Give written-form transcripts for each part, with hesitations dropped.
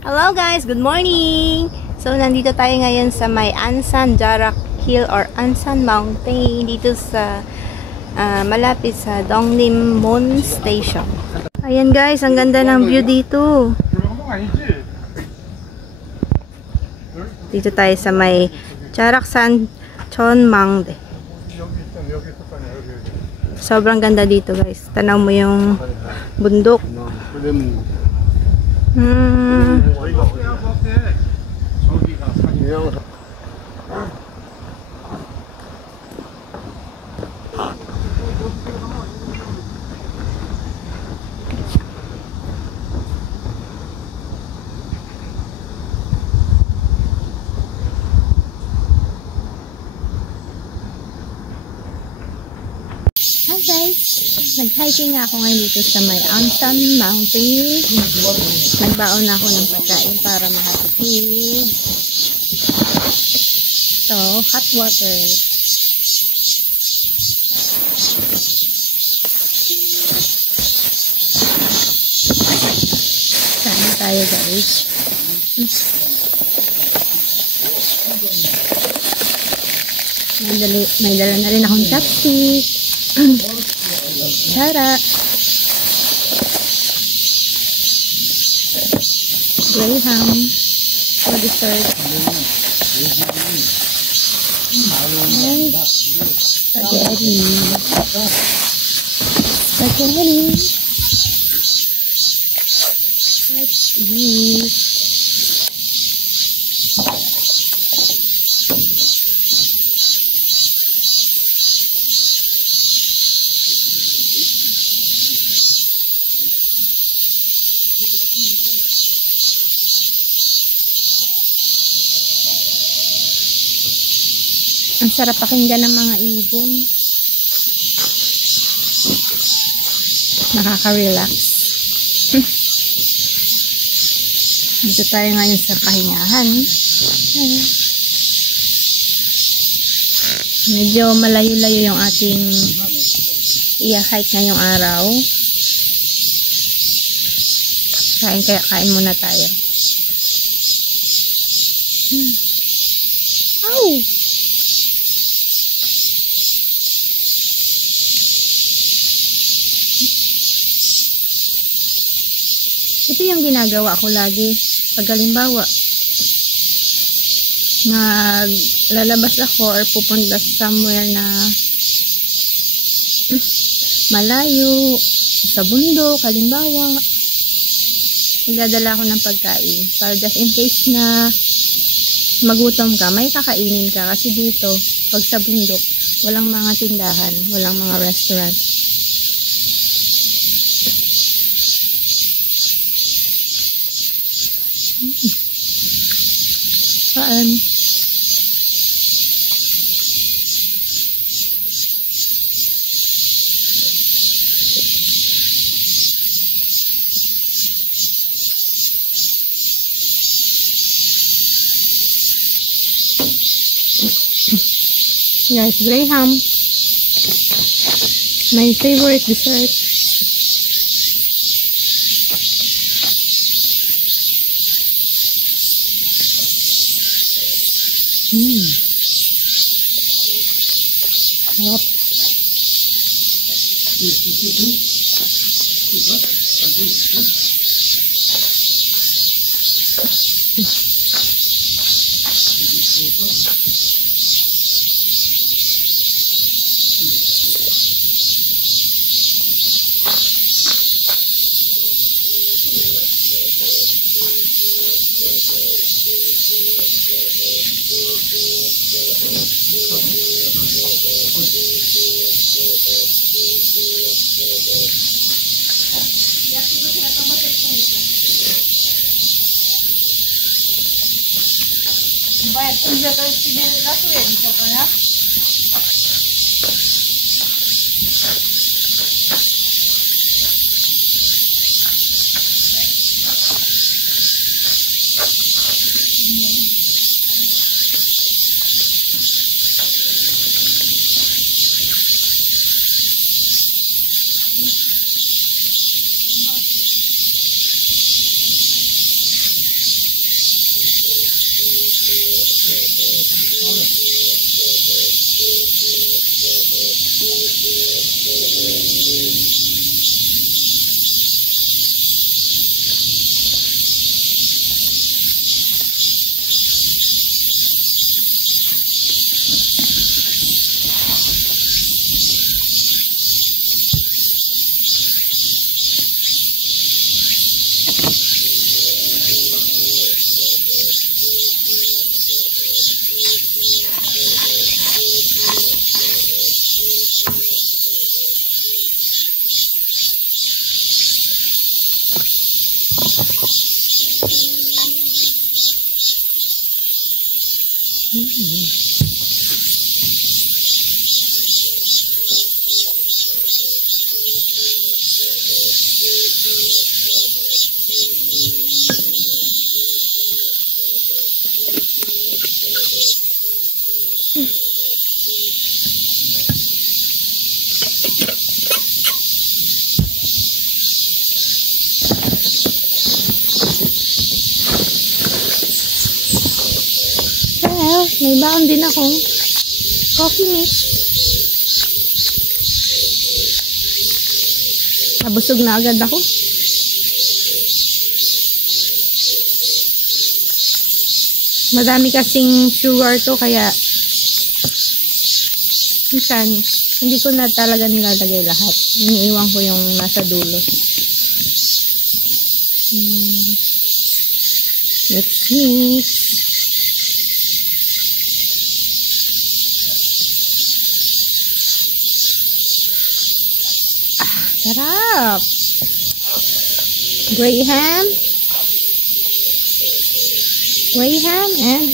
Hello guys, good morning! So, nandito tayo ngayon sa may Ansan Jarak Hill or Ansan Mountain dito sa malapit sa Dongnim Moon Station. Ayan guys, ang ganda ng view dito. Dito tayo sa may Jaraksan Chonmangde. Sobrang ganda dito guys. Tanaw mo yung bundok. Hi guys, nag-hiking ako ngayon dito sa may Ansan Mountain. Nagbaon na ako ng pagkain para makatipid. So, hot water. Kain tayo guys. May dala na rin akong chopstick. Tara! Graham for dessert. And spaghetti. Let's eat. Ang sarap pakinggan ng mga ibon. Nakaka-relax. Dito tayo ngayon sa pahingahan. Medyo malayo-layo yung ating i-hike ngayong araw. Kain muna tayo. Ow! Ito yung ginagawa ko lagi. Pag halimbawa, maglalabas ako or pupunta somewhere na malayo, sa bundok, halimbawa, nagdadala ako ng pagkain. Para just in case na magutom ka, may kakainin ka. Kasi dito, pag sa bundok, walang mga tindahan, walang mga restaurant. Saan? Yes, Graham. My favorite dessert. Sarap. Bayad kung dito sige rato yan sa kana. May baon din akong coffee mix. Nabusog na agad ako. Madami kasing sugar to, kaya minsan hindi ko na talaga nilalagay lahat. Iniiwan ko yung nasa dulo. Let's mix. Sarap! Graham and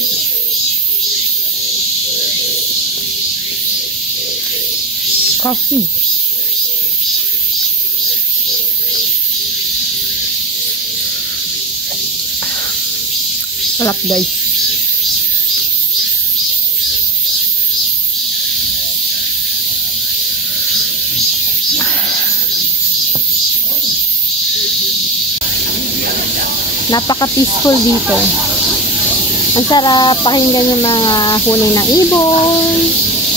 coffee. Sarap, guys. Napaka-peaceful dito. Ang sarap pakinggan yung mga hunay ng ibon.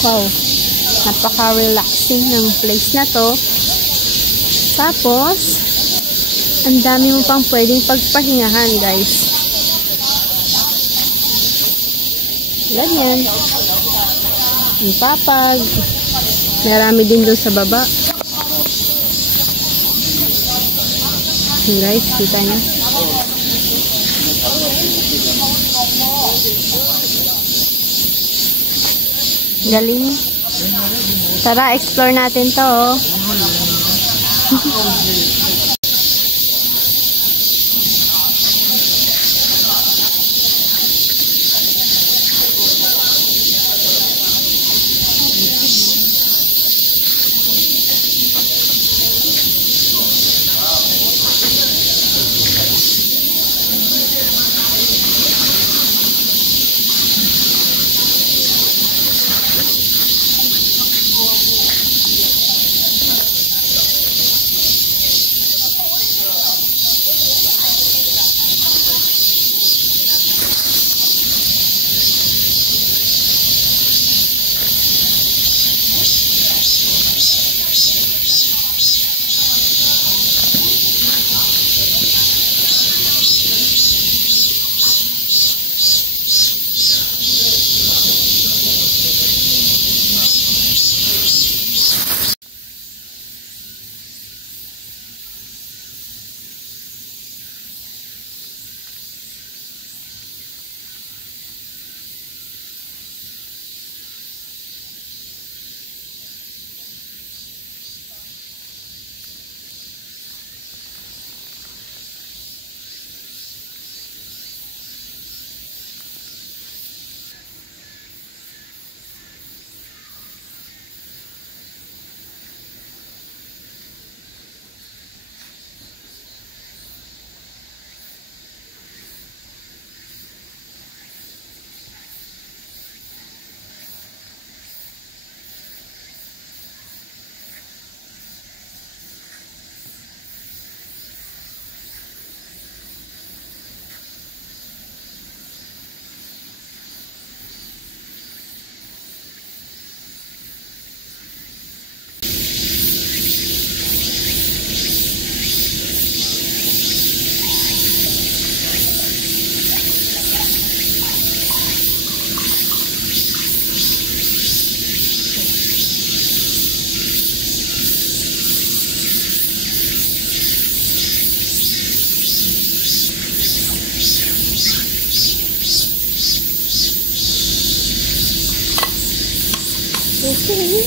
Wow. Napaka-relaxing ng place na to. Tapos, ang dami mo pang pwedeng pagpahingahan, guys. Ganyan. Yung papag. Marami din doon sa baba. Guys, kita niyo. Galing. Tara, explore natin to. Okay.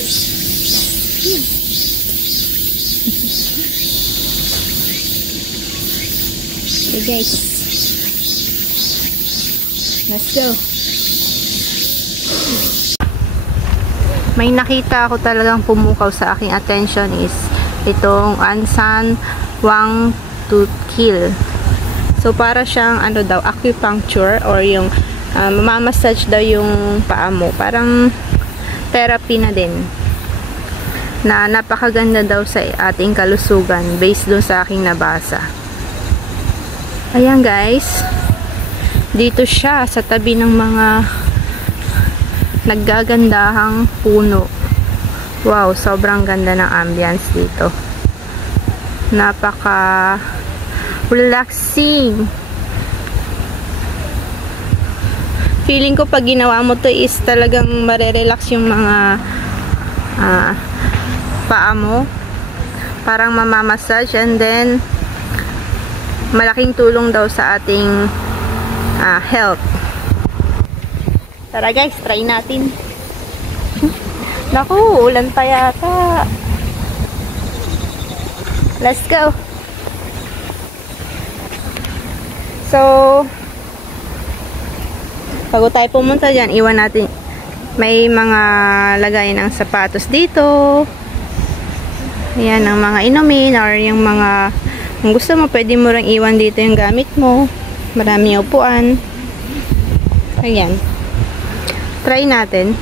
Okay, guys. Let's go. May nakita ako talagang pumukaw sa aking attention is itong Ansan Wang Tooth Kill. So para siyang ano daw, acupuncture or yung mamamassage daw yung paa mo. Parang therapy na din. Na napakaganda daw sa ating kalusugan based doon sa aking nabasa. Ayan guys. Dito siya sa tabi ng mga naggagandahang puno. Wow, sobrang ganda ng ambience dito. Napaka relaxing. Feeling ko pag ginawa mo to is talagang marerelax yung mga paa mo. Parang mamamassage and then malaking tulong daw sa ating health. Tara guys, try natin. Naku, ulan pa yata. Let's go. So, bago tayo pumunta dyan, iwan natin. May mga lagay ng sapatos dito. Ayan, ang mga inumin or yung mga, kung gusto mo, pwede mo rin iwan dito yung gamit mo. Maraming upuan. Ayan. Try natin.